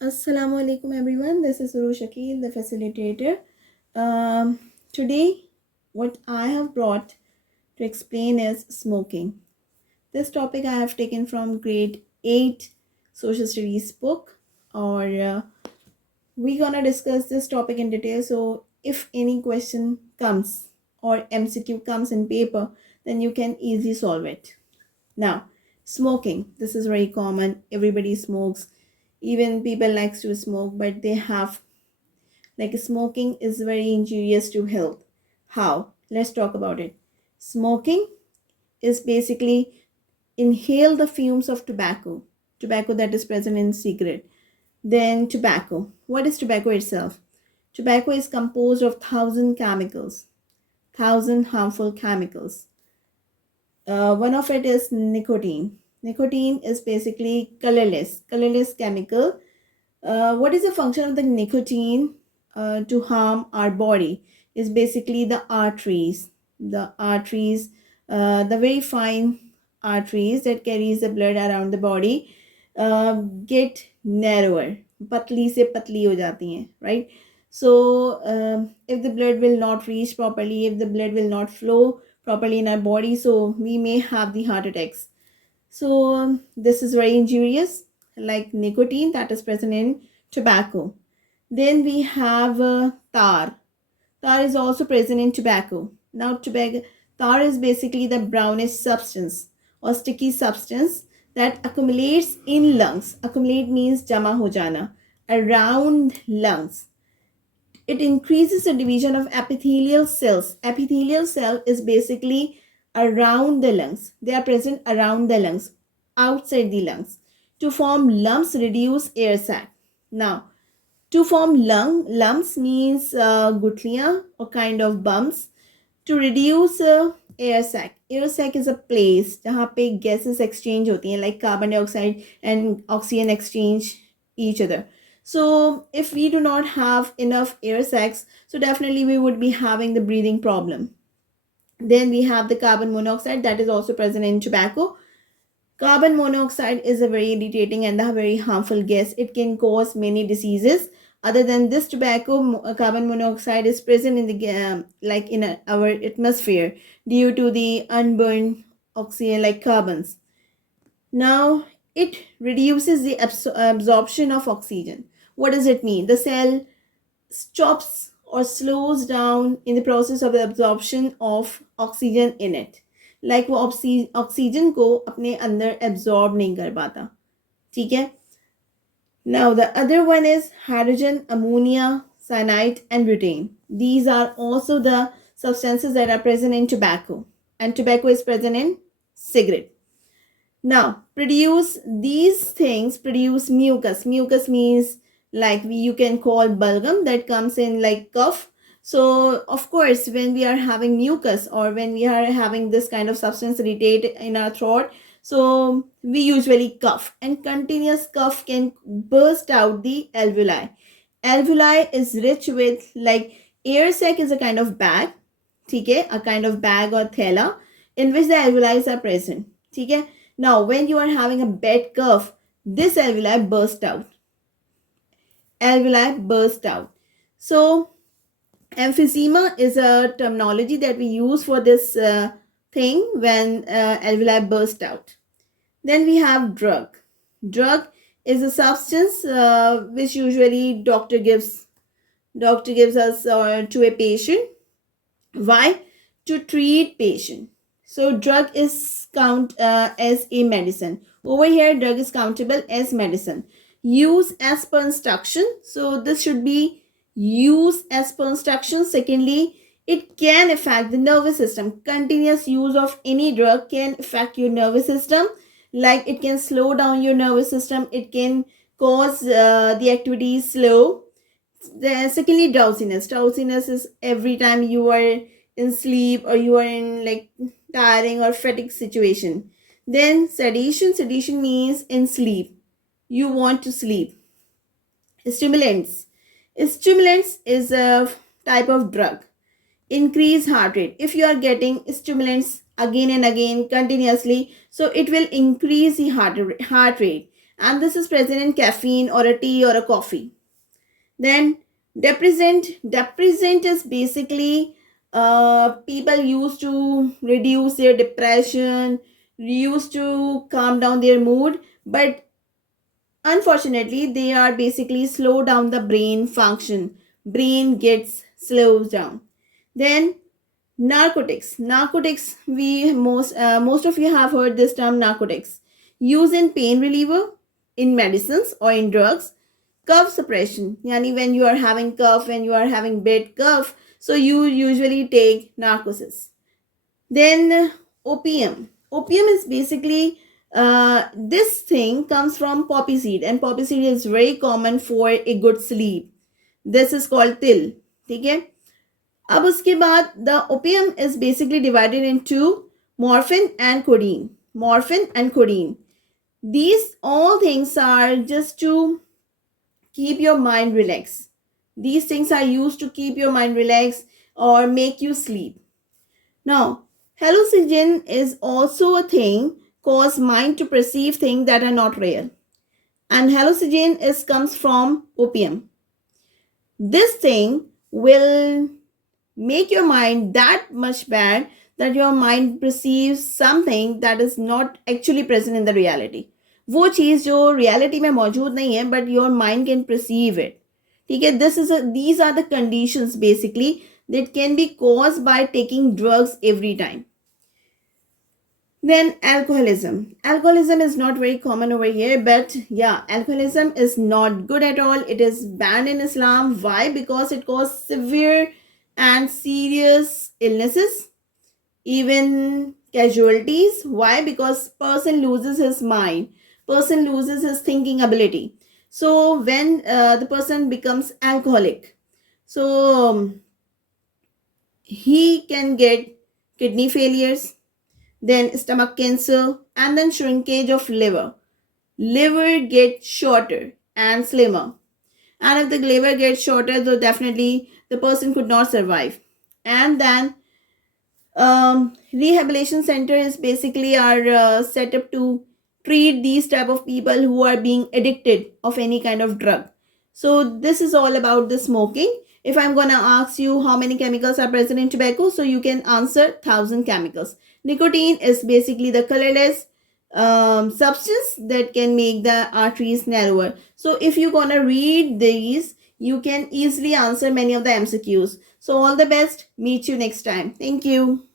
Assalamu alaikum everyone. This is Uru Shakil, the facilitator. Today, what I have brought to explain is smoking. This topic I have taken from grade 8 Social Studies book, or we're gonna discuss this topic in detail. So, if any question comes or MCQ comes in paper, then you can easily solve it. Now, smoking. This is very common. Everybody smokes. Even people likes to smoke, but they have smoking is very injurious to health. How? Let's talk about it. Smoking is basically inhale the fumes of tobacco that is present in cigarette. Then tobacco. What is tobacco itself? Tobacco is composed of thousand harmful chemicals. One of it is nicotine. Nicotine is basically colorless chemical. What is the function of the nicotine to harm our body? Is basically the very fine arteries that carries the blood around the body get narrower, पतली से पतली हो जाती हैं, right? So if the blood will not reach properly, if the blood will not flow properly in our body, so we may have the heart attacks. So this is very injurious, like nicotine that is present in tobacco. Then we have tar. Tar is also present in tobacco. Now tar is basically the brownish substance or sticky substance that accumulates in lungs. Accumulate means jama ho jana, around lungs. It increases the division of epithelial cells. Epithelial cell is basically around the lungs. They are present around the lungs, outside the lungs. To form lumps, reduce air sac. Now, to form lumps means gutliyan or kind of bumps. To reduce air sac. Air sac is a place जहाँ पे gases exchange होती हैं, like carbon dioxide and oxygen exchange each other. So if we do not have enough air sacs, so definitely we would be having the breathing problem. Then we have the carbon monoxide that is also present in tobacco. Carbon monoxide is a very irritating and a very harmful gas. It can cause many diseases. Other than this tobacco, carbon monoxide is present in the our atmosphere due to the unburned oxygen like carbons. Now it reduces the absorption of oxygen. What does it mean? The cell stops or slows down in the process of the absorption of oxygen in it. Like वो oxygen को अपने अंदर absorb नहीं कर पाता. ठीक है. Now the other one is hydrogen, ammonia, cyanide and butane. These are also the substances that are present in tobacco, and tobacco is present in cigarette. Now these things produce mucus. Mucus means like you can call bulgum that comes in like cough. So of course when we are having mucus or when we are having this kind of substance irritate in our throat, so we usually cough, and continuous cough can burst out the alveoli. Alveoli is rich with like air sac is a kind of bag, okay, a kind of bag or thela in which the alveoli are present, okay. Now when you are having a bad cough, this alveoli burst out. Alveoli burst out. So emphysema is a terminology that we use for this thing when alveoli burst out. Then we have drug. Drug is a substance which usually doctor gives us to a patient. Why? To treat patient. So drug is count as a medicine. Over here, drug is countable as medicine. Use as per instruction. So this should be use as per instruction. Secondly, it can affect the nervous system. Continuous use of any drug can affect your nervous system. Like it can slow down your nervous system. It can cause the activities slow. Secondly, drowsiness. Drowsiness is every time you are in sleep or you are in like tiring or fatigue situation. Then sedation. Sedation means in sleep. You want to sleep. Stimulants. Stimulants is a type of drug. Increase heart rate. If you are getting stimulants again and again continuously, so it will increase the heart rate. and this is present in caffeine or a tea or a coffee. Then depressant is basically people used to reduce their depression, used to calm down their mood, but unfortunately they are basically slow down the brain function. Brain gets slowed down. Then narcotics, we most of you have heard this term narcotics, used in pain reliever, in medicines or in drugs. Cough suppression, yani when you are having cough, when you are having bad cough, so you usually take narcosis. Then opium is basically this thing comes from poppy seed, and poppy seed is very common for a good sleep. This is called till. ठीक है. अब उसके बाद the opium is basically divided into morphine and codeine. Morphine and codeine. These all things are just to keep your mind relaxed. These things are used to keep your mind relaxed or make you sleep. Now, hallucinogen is also a thing cause mind to perceive things that are not real. And hallucinogen comes from opium. This thing will make your mind that much bad that your mind perceives something that is not actually present in the reality. वो चीज जो reality में मौजूद नहीं है, but your mind can perceive it. ठीक है. These are the conditions basically that can be caused by taking drugs every time. Then alcoholism. Alcoholism is not very common over here, but yeah, alcoholism is not good at all. It is banned in Islam. Why? Because it causes severe and serious illnesses, even casualties. Why? Because person loses his mind, person loses his thinking ability. So when the person becomes alcoholic, so he can get kidney failures, then stomach cancer, and then shrinkage of liver. Liver gets shorter and slimmer. And if the liver gets shorter, so definitely the person could not survive. And then rehabilitation center is basically are set up to treat these type of people who are being addicted of any kind of drug. So this is all about the smoking. If I'm gonna ask you how many chemicals are present in tobacco, so you can answer 1,000 chemicals. Nicotine is basically the colorless substance that can make the arteries narrower. So if you're gonna read these, you can easily answer many of the MCQs. So all the best. Meet you next time. Thank you.